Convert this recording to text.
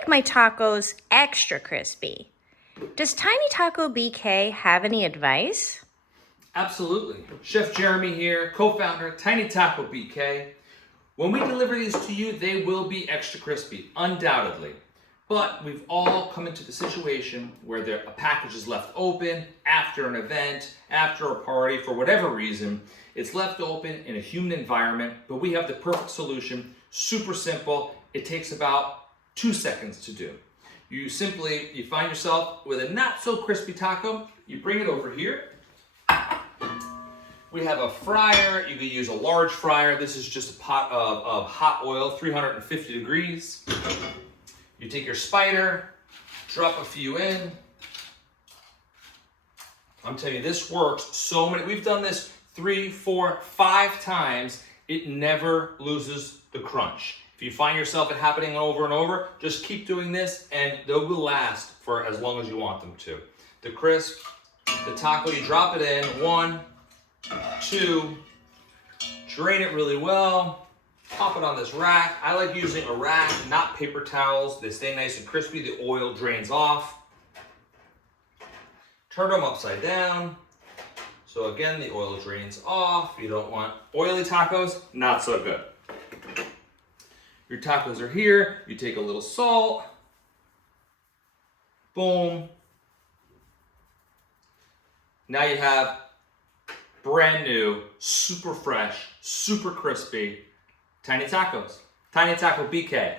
like my tacos extra crispy. Does Tiny Taco BK have any advice? Absolutely. Chef Jeremy here, co-founder, Tiny Taco BK. When we deliver these to you, they will be extra crispy, undoubtedly. But we've all come into the situation where a package is left open after an event, after a party, for whatever reason. It's left open in a humid environment, but we have the perfect solution. Super simple. It takes about 2 seconds to do. You find yourself with a not so crispy taco. You bring it over here. We have a fryer. You can use a large fryer. This is just a pot of hot oil, 350 degrees. You take your spider, drop a few in. I'm telling you, this works so many. We've done this 3, 4, 5 times. It never loses the crunch. If you find yourself it happening over and over, just keep doing this and they will last for as long as you want them to. The crisp, the taco, you drop it in, 1, 2, drain it really well, pop it on this rack. I like using a rack, not paper towels. They stay nice and crispy, the oil drains off. Turn them upside down. So again, the oil drains off. You don't want oily tacos, not so good. Your tacos are here. You take a little salt. Boom. Now you have brand new, super fresh, super crispy Tiny Tacos. Tiny Taco BK.